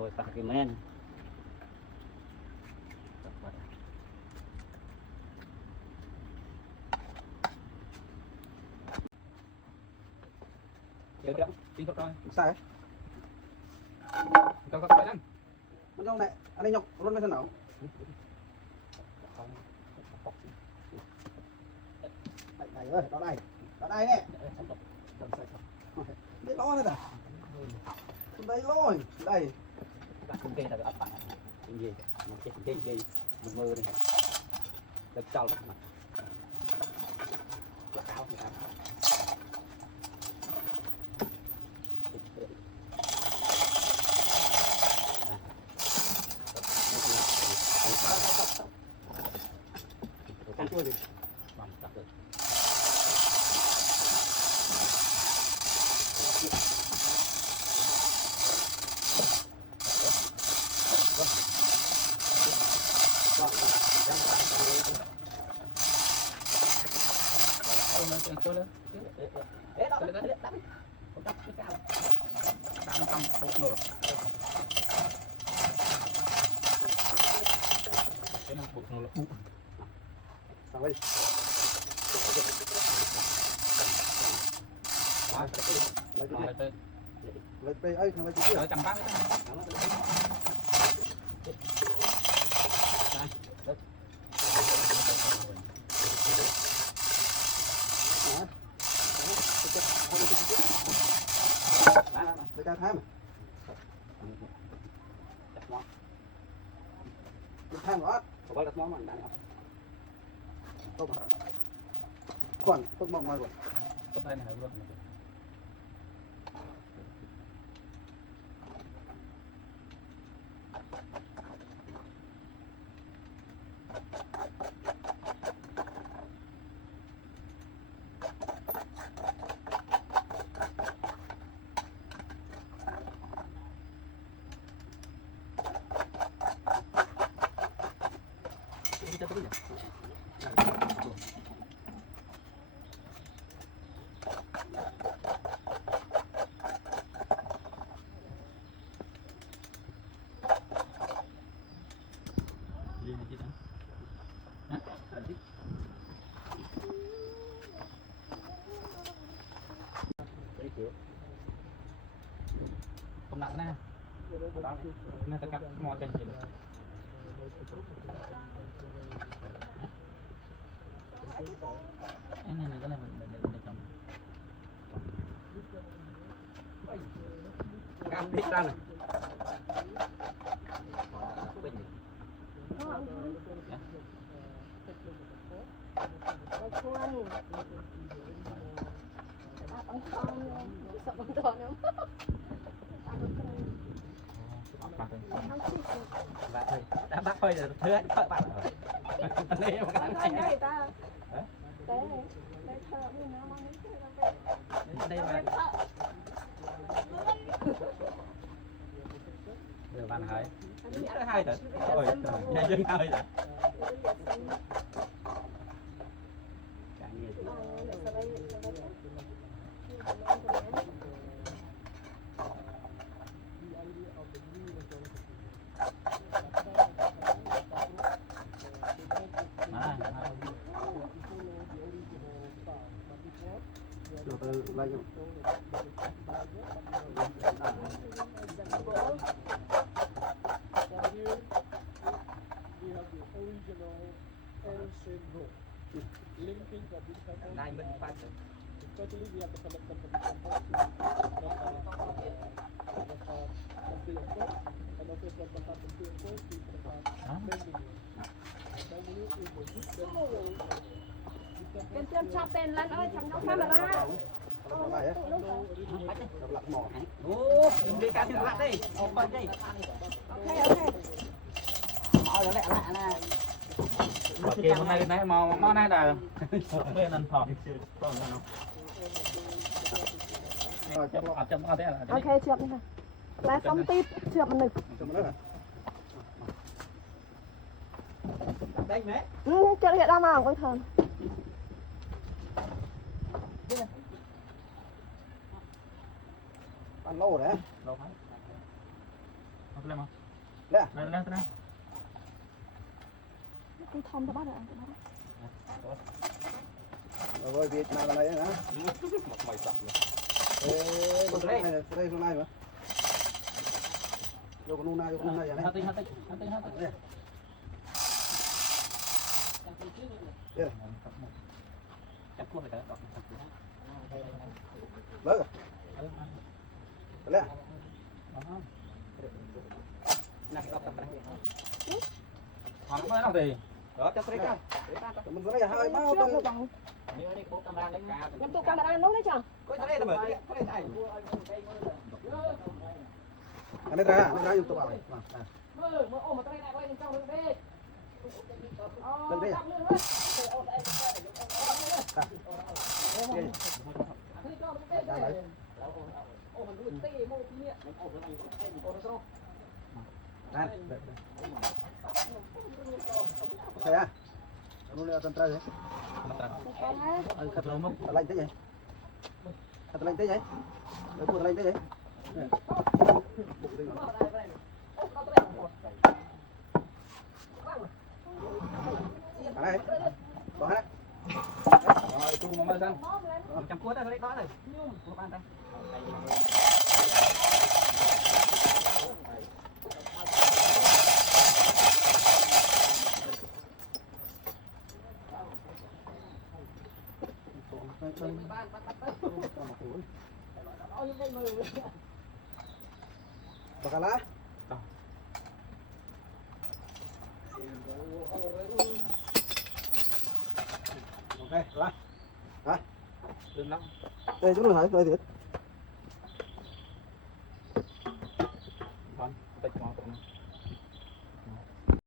rồi tắt cái men được không? Tin tốt rồi. Sai. Đâu có phải lắm. Bên trong này, anh ấy nhọc luôn bên thân nào? Đây ơi, đó đây nè. Đấy lo nữa à? Đấy lo rồi, đây. Không kê là ấp bạn. Cái gì? Một cái một mơ đi. Được trâu mà. Quả cáo thì sao? Không chua gì. Bằng tập được. Cô lên. Ê, đó lên đắp. Không đắp cái cao. Đắp trong bột nửa. Cái này bột nửa là bụng. Sao đây? Lấy pe ấy, thằng lấy cái kia. Cầm bát đấy. Lấy cái thái mà. Lấy thái mà. Có đặt món mà đã không? Không à? Khoản, không mong ngoài rồi. Cấp đây này luôn. Không nặng nè. Đó, nên ta cắt mò trên gì nữa. Này cái này mình trồng. Cam đi ra này. Đã bác hơi rồi thưa các bạn rồi. Đây mà cái này ta. Đây thợ mình nó mang đến đây mà. Được bạn hỏi. Hai rồi. Rồi, nhà dân hơi rồi. Từ từ lấy vô. Này mình phải เป็นเตรียมชอบเป็นแล้วเอ้ยทำน้องข้ามาละ lặt mỏ Ủa, đừng đi cá thiên lạ đi. Ồ, con đi. โอเคโอเค Mò rồi lẹ lạ nè. Bỏ kia hôm nay nãy mò nãy là bên ăn phỏng. Phỏng nó. Ở trong ở đây là โอเคเชือกนี่ค่ะและส้มตีบเชือกมันหนึ่ง cho nó nữa ได้ไหม เชือกเห็ดด้ามาของก้อยเทิน ăn lâu đấy Đâu phải. Học lên mà. Lên. Lên lên lên. คือทอมตะบ้านอะไรกันนะ rồi việc này là lấy hả Một mày sặc rồi. ê con này đây con này mà vô con này vậy này Hati hati hati hati. đây Chặt cua phải tới. lớn rồi lên Nè, đọc tập này. Hoàng mới nào thì. Đó, cho cái mình sẽ lấy hai เชื bao อก con หนึ่งบัง Đi bố camera lấy cá. น้ำตุ๊กกามาด้านโน้นได้จ้ะ Coi cái đây là bởi cái đây này. anh ấy ra dùng tụi bảo này lên đây ra đấy đây ok à nó lên tận trái đấy Thật lâu mất. lạnh thế vậy thật lạnh thế vậy để cuộn lạnh thế vậy đây bỏ hết Rồi, chung mà mới sang. Chăm cuốn ra lấy đó rồi. Một bàn tay. Bacala. Ok, lá. Hả? Đừng lắm. Đây chúng nó thấy thiệt. Con, tay cho nó.